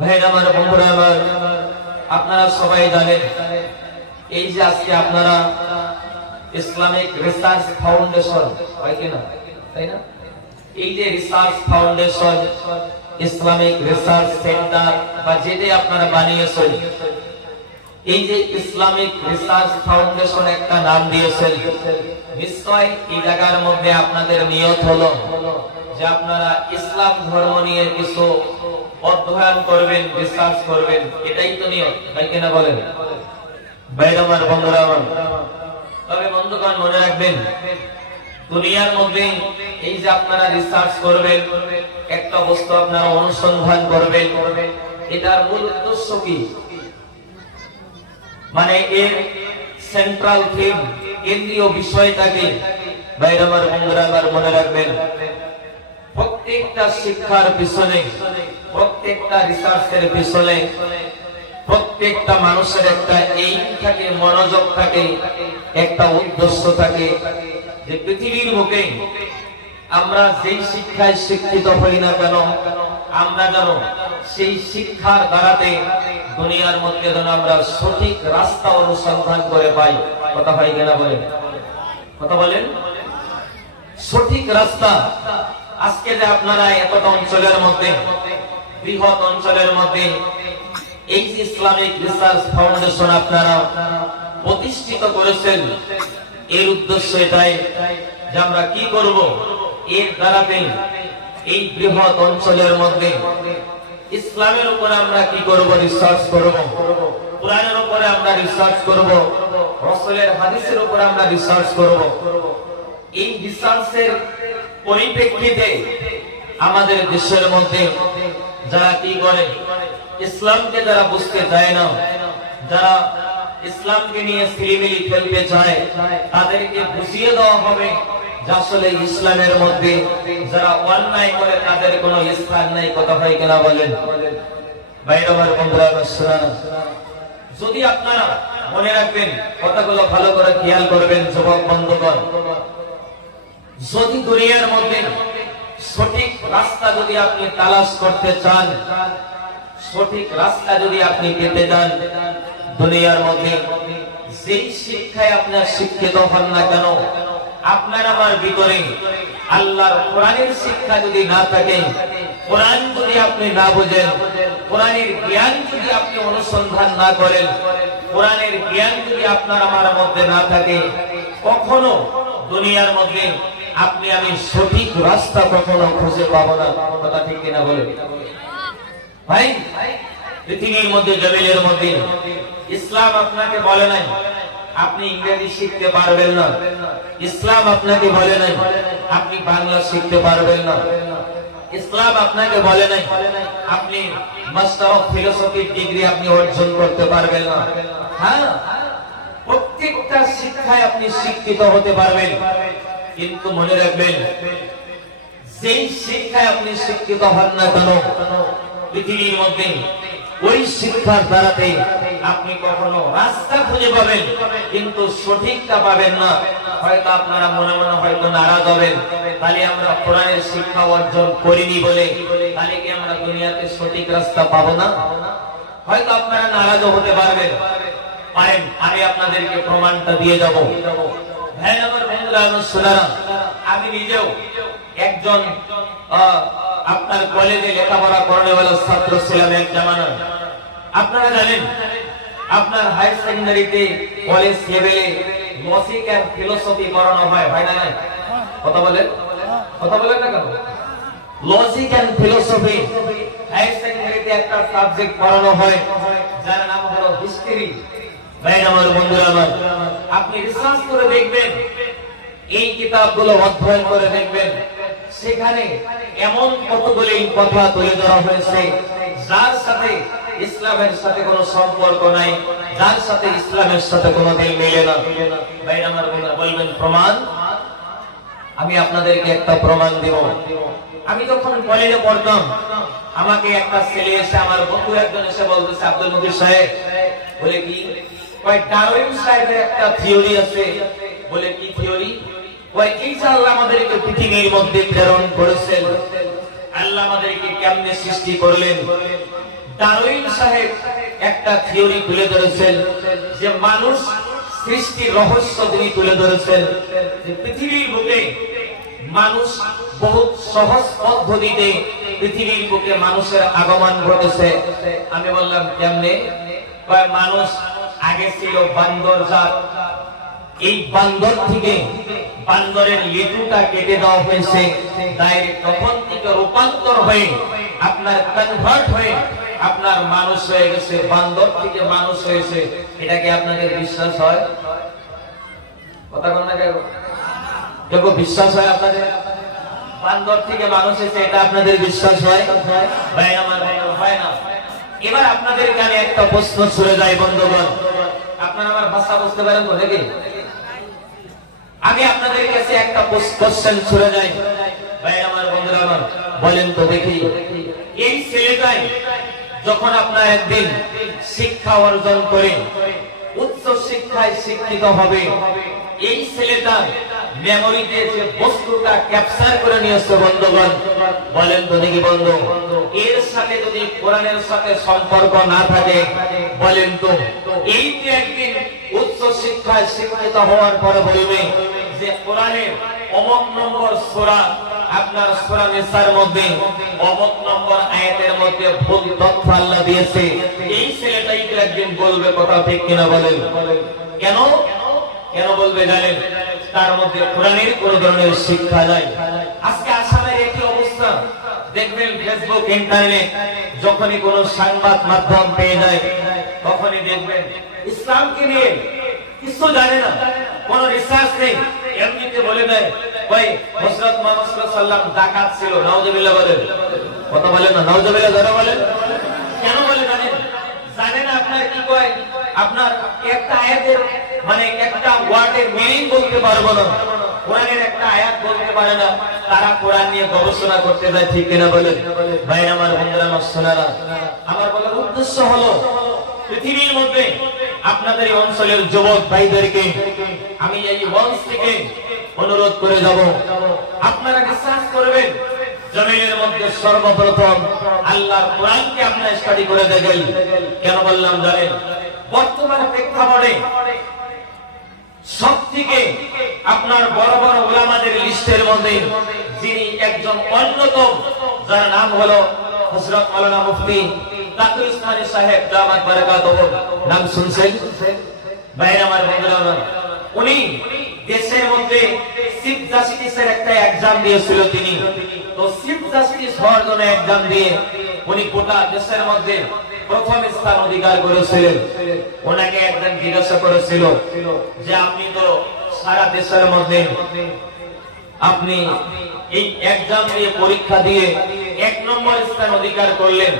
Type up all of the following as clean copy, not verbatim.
ভাইরা আমার, বন্ধুরা আমার, আপনারা সবাই জানেন এই যে আজকে আপনারা ইসলামিক রিসার্চ ফাউন্ডেশন হয় কিনা, তাই না? এই যে research foundation, Islamic research centre বা যেটা আপনারা বানিয়েছেন, এই যে ইসলামিক রিসার্চ ফাউন্ডেশন একটা নাম দিয়েছেন, নিশ্চয় এই জায়গার মধ্যে আপনাদের নিয়ত হলো যে আপনারা ইসলাম ধর্ম নিয়ে কিছু অধ্যয়ন করবেন, রিসার্চ করবেন, এটাই তো নিয়ত, তাই কিনা বলেন? ভাইরা আমার, বন্ধুরা আমার, তবে বন্ধুগণ মনে রাখবেন, দুনিয়ার মধ্যে এই যে আপনারা রিসার্চ করবেন, একটা বস্তু আপনারা অনুসন্ধান করবেন, এটার মূল উদ্দেশ্য কি? মানে এর সেন্ট্রাল থিম, কেন্দ্রীয় বিষয়টাকে ভাইরা আমার, বন্ধুরা আমার মনে রাখবেন, প্রত্যেকটা শিক্ষার পিছনে, প্রত্যেকটা রিসার্চের পিছনে প্রত্যেকটা মানুষের একটা এইম থাকে, মনোযোগ থাকে, একটা উদ্দেশ্য থাকে যে পৃথিবীর বুকে আমরা যেই শিক্ষায় শিক্ষিত হই না কেন, আমরা যেন সেই শিক্ষার দ্বারাতে দুনিয়ার মধ্যে যেন আমরা সঠিক রাস্তা অনুসন্ধান করে পাই। কথা হয় কিনা বলেন? কথা বলেন। সঠিক রাস্তা। আজকে যে আপনারা এতটা অঞ্চলের মধ্যে, বৃহৎ অঞ্চলের মধ্যে এই যে ইসলামিক রিসার্চ ফাউন্ডেশন আপনারা প্রতিষ্ঠিত করেছেন, এর উদ্দেশ্য এটাই যে আমরা কি করব, এর দ্বারাতে এই বৃহৎ অঞ্চলের মধ্যে ইসলামের উপরে আমরা কি করব, রিসার্চ করব, কোরআনের উপরে আমরা রিসার্চ করব, রাসূলের হাদিসের উপরে আমরা রিসার্চ করব। এই রিসার্চের পরিপ্রেক্ষিতে আমাদের দেশের মধ্যে যারা কি করে, ইসলামকে যারা বুঝতে চায় না, যারা ইসলামকে নিয়ে সিলিমিলি খেলতে চায়, তাদেরকে বুঝিয়ে দেওয়া হবে যে আসলে ইসলামের মধ্যে যারা অন্যায় করে তাদের কোনো স্থান নাই। কথা হয় কিনা বলেন? ভাইরা আমার, বন্ধুরা আমার, শোনান, যদি আপনারা মনে রাখবেন, কথাগুলো ভালো করে খেয়াল করবেন যুবক বন্ধুগণ, যদি দুনিয়ার মধ্যে সঠিক রাস্তা যদি আপনি তালাশ করতে চান, সঠিক রাস্তা যদি আপনি পেতে চান, দুনিয়ার মধ্যে যেই শিক্ষায় আপনার শিক্ষিত হন না কেন, আপনার আমার ভিতরে আল্লাহর কোরআনের শিক্ষা যদি না থাকে, কোরআন যদি আপনি না বোঝেন, কোরআনের জ্ঞান যদি আপনি অনুসন্ধান না করেন, কোরআনের জ্ঞান যদি আপনার আমার মধ্যে না থাকে, কখনো দুনিয়ার মধ্যে আপনি আমি সঠিক রাস্তা কখনো খুঁজে পাবো না। কথা ঠিক কিনা বলেন ভাই? পৃথিবীর মধ্যে, জমিনের মধ্যে ইসলাম আপনাকে বলে নাই আপনি ইংরেজি শিখতে পারবেন না, ইসলাম আপনাকে বলে নাই আপনি বাংলা শিখতে পারবেন না, ইসলাম আপনাকে বলে নাই আপনি মাস্টার অফ ফিলোসফি ডিগ্রি আপনি অর্জন করতে পারবেন না। হ্যাঁ, প্রত্যেকটা শিক্ষায় আপনি শিক্ষিত হতে পারবেন, কিন্তু মনে রাখবেন, যেই শিক্ষায় আপনি শিক্ষিত হন না কেন, পৃথিবীর মধ্যে ওই শিক্ষার দ্বারাতে আপনি কখনো রাস্তা খুঁজে পাবেন, কিন্তু সঠিকটা পাবেন না। হয়তো আপনারা মনে মনে হয়তো নারাজ হবেন, তাহলে আমরা কোরআনের শিক্ষা অর্জন করিনি বলে তাহলে কি আমরা দুনিয়াতে সঠিক রাস্তা পাবো না? হয়তো আপনারা নারাজ হতে পারবেন, পারেন, আমি আপনাদেরকে প্রমাণটা দিয়ে যাব। হ্যাঁ আমার বন্ধুরা, শোনারা, আমি নিজেও একজন আপনার কলেজে লেখাপড়া করানোওয়ালা ছাত্র ছিলাম এক জামানায়। আপনারা জানেন, আপনার হায়ার সেকেন্ডারিতে, কলেজ লেভেলে লজিক এন্ড ফিলোসফি পড়ানো হয়, হয় না? নাই? কথা বলেন, কথা বলেন না কেন? লজিক এন্ড ফিলোসফি হায়ার সেকেন্ডারিতে একটা সাবজেক্ট পড়ানো হয়, যার নাম হলো হিস্ট্রি। ভাই আমার, বন্ধুরা আমার, আপনি রিসার্চ করে দেখবেন, এই কিতাবগুলো অধ্যয়ন করে দেখবেন, সেখানে এমন কতগুলি কথা তুলে ধরা হয়েছে যার সাথে ইসলামের সাথে কোনো সম্পর্ক নাই, যার সাথে ইসলামের সাথে কোনো দিল মিলে না। ভাই আমার, বলবেন প্রমাণ? আমি আপনাদেরকে একটা প্রমাণ দেব। আমি যখন কলেজে পড়তাম, আমাকে একটা ছেলে এসে, আমার বন্ধু একজন এসে বলতেছে, আব্দুল মুকির সাহেব, বলে কি, ডারউইন সাহেবের একটা থিওরি আছে। বলে কি থিওরি? এই যে আল্লাহ আমাদেরকে পৃথিবীর মধ্যে প্রেরণ করেছেন, আল্লাহ আমাদেরকে কেমনে সৃষ্টি করলেন, ডারউইন সাহেব একটা থিওরি তুলে ধরেছেন যে মানুষ সৃষ্টির রহস্য তিনি তুলে ধরেছেন যে পৃথিবীর বুকে মানুষ বহুত সহজ পদ্ধতিতে পৃথিবীর বুকে মানুষের আগমন ঘটেছে। আমি বললাম কেমনে? মানুষ আগে ছিল বান্দর জাত, এই বান্দর থেকে বান্দরের লিটুটা কেটে দেওয়া হয়েছে, ডাইরেক্ট তখন থেকে রূপান্তর হয়ে আপনার কনভার্ট হয়ে আপনার মানুষ হয়ে গেছে, বান্দর থেকে মানুষ হয়েছে। এটা কি আপনাদের বিশ্বাস হয়? কথা বল না কেন? দেখো বিশ্বাস হয় আপনাদের? বান্দর থেকে মানুষ হয়েছে, এটা আপনাদের বিশ্বাস হয়? ভাই আমার হয় না। এবার আপনাদের কানে একটা প্রশ্ন ছুড়ে যায় বন্ধুগণ, আপনারা আমার ভাষা বুঝতে পারেন তো নাকি? আগে আপনাদের কাছে একটা কোশ্চেন ছুড়ে যায়, ভাই আমার বন্ধুরা আমার, বলেন তো দেখি, এই ছেলেটাই যখন আপনার একদিন শিক্ষা অর্জন করে উচ্চ শিক্ষায় শিক্ষিত হবে, এই ছেলেটা মেমোরিতে যে বস্তুটা ক্যাপচার করে নিয়েছে বন্ধুগণ, বলেন তো দেখি বন্ধু, এর সাথে যদি কোরআনের সাথে সম্পর্ক না থাকে, বলেন তো এই যে একদিন উচ্চ শিক্ষায় শিক্ষিত হওয়ার পরে বলবে যে কোরআনের অমুক নম্বর সূরা, আপনার সূরা নিসার মধ্যে অমুক নম্বর আয়াতের মধ্যে ভুল তথ্য আল্লাহ দিয়েছে, এই ছেলেটাই তো একদিন বলবে, কথা ঠিক কিনা বলেন? কেন কেন বলবে জানেন? তার মধ্যে কোরআনের কোন ধরনের শিক্ষা নাই। আজকে আসামের একই অবস্থা, দেখবেন ফেসবুক ইন্টারনেট যখনই কোন সংবাদ মাধ্যম পেয়ে যায়, তখনই দেখবেন ইসলামকে নিয়ে কিছু জানে না, কোন রিসার্চ নেই, এমনিতে বলে দেয় ভাই হযরত মুহাম্মদ সাল্লাল্লাহু আলাইহি ওয়াসাল্লাম ডাকাত ছিল, নাউজুবিল্লাহ বলেন। কথা বলেন না, নাউজুবিল্লাহ ধরে বলেন। কেন বলে জানেন? জানেন আপনার কি কয়, আপনার একটা আয়াতের মানে একটা ওয়ার্ডের মিনিং বলতে পারবো না, কোরআনের একটা আয়াত বলতে পারে না, তারা কোরআন নিয়ে গবেষণা করতে যায়, ঠিক কিনা বলেন? ভাই আমার বন্ধুরা আমার সোনারা, আমার বলার উদ্দেশ্য হলো পৃথিবীর মধ্যে আপনাদের এই অঞ্চলের যুবক ভাইদেরকে আমি এই মঞ্চ থেকে অনুরোধ করে যাব, আপনারা রিসার্চ করবেন, জমিনের মধ্যে সর্বপ্রথম আল্লাহর কোরআনকে আপনারা স্টাডি করে দেখেন। কেন বললাম জানেন? বর্তমান প্রেক্ষাপটে সবথেকে আপনার বড় বড় উলামাদের লিস্টের মধ্যে যিনি একজন অন্যতম, যার নাম হলো হযরত মাওলানা মুফতি তাকিউল ইসলামী সাহেব দামাত বারাকাতুহু, নাম শুনছেন? ভাইরা আমার বন্ধুরা, উনি দেশের মধ্যে চিফ জাস্টিসের একটা এক্সাম দিয়েছিল তিনি, তো চিফ জাস্টিস হওয়ার জন্য এক্সাম দিয়ে উনি গোটা দেশের মধ্যে প্রথম স্থান অধিকার করেছিলেন। ওনাকে একজন জিজ্ঞাসা করেছিল যে আপনি তো সারা দেশের মধ্যে আপনি এই এক্সাম দিয়ে পরীক্ষা দিয়ে 1 নম্বর স্থান অধিকার করলেন,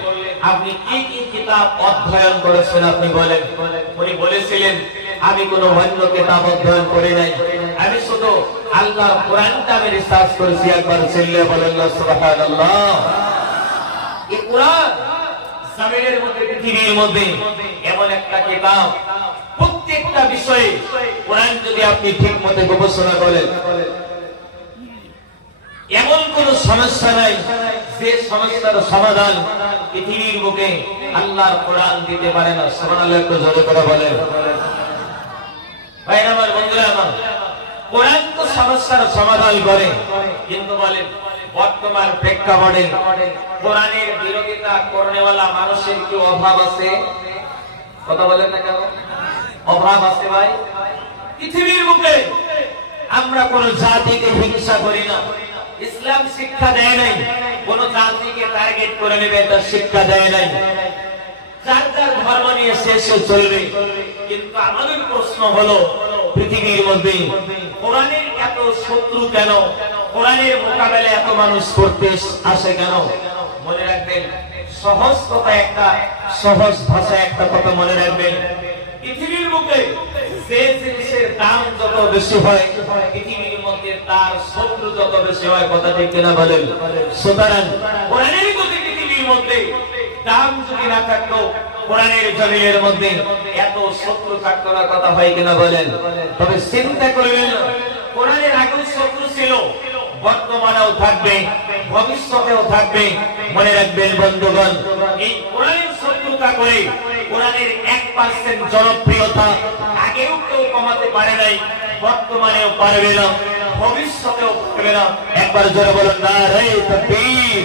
আপনি কি কি কিতাব অধ্যয়ন করেছেন আপনি বলেন? উনি বলেছিলেন আমি কোনো অন্য কিতাব অধ্যয়ন করি নাই, আমি শুধু আল্লাহর কোরআনটা আমি রিসার্চ করেছি। একবার চিল্লে বলেন সুবহানাল্লাহ। এই কোরআন জমিনের মধ্যে, পৃথিবীর মধ্যে এমন একটা কিতাব, প্রত্যেকটা বিষয়ে কোরআন যদি আপনি ঠিকমতো গবেষণা করেন, এমন কোন সমস্যা নাই যে সমস্যার সমাধান পৃথিবীর বুকে আল্লাহর কোরআন দিতে পারে না। সুবহানাল্লাহ, একটু জোরে করে বলেন। ভাইরা আমার বন্ধুরা আমার, কোরআন তো সমস্যার সমাধান করে, কিন্তু বলেন বর্তমান প্রেক্ষাপটে কোরআনের বিরোধিতা করনেওয়ালা মানুষের কি অভাব আছে? কথা বলেন না কেন? অভাব আছে ভাই। পৃথিবীর বুকে আমরা কোন জাতিকে হিংসা করি না, ইসলাম শিক্ষা দেয় নাই কোন জাতিকে টার্গেট করে নেবে, এটা শিক্ষা দেয় নাই। যার যার ধর্ম নিয়ে শেষে চলবে, কিন্তু আমাদের প্রশ্ন হলো পৃথিবীর মধ্যে কোরআনের এত শত্রু কেন? কোরআনের মোকাবেলায় এত মানুষ করতে আসে কেন? মনে রাখবেন, সহজ কথা একটা, সহজ ভাষায় একটা কথা মনে রাখবেন, পৃথিবীর বুকে যে জিনিসের দাম যত বেশি হয়, পৃথিবীর মধ্যে তার শত্রু যত বেশি হয়। কথা ঠিক কিনা বলেন? সুতরাং কোরআনের প্রতি পৃথিবীর মধ্যে দাম যদি না থাকতো, কোরআনের জমিনের মধ্যে এত শত্রু থাকতো না। কথা হয় কিনা বলেন? তবে চিন্তা করবেন, কোরআনের আগেও শত্রু ছিল, বর্তমানেও থাকবে, ভবিষ্যতেও থাকবে। মনে রাখবেন বন্ধুগণ, এই কোরআনের উল্টা করে কোরআনের 1% জনপ্রিয়তা আগেও কেউ কমাতে পারে নাই, বর্তমানেও পারবে না, ভবিষ্যতেও পারবে না। একবার জোরে বলুন নারে তাকবীর।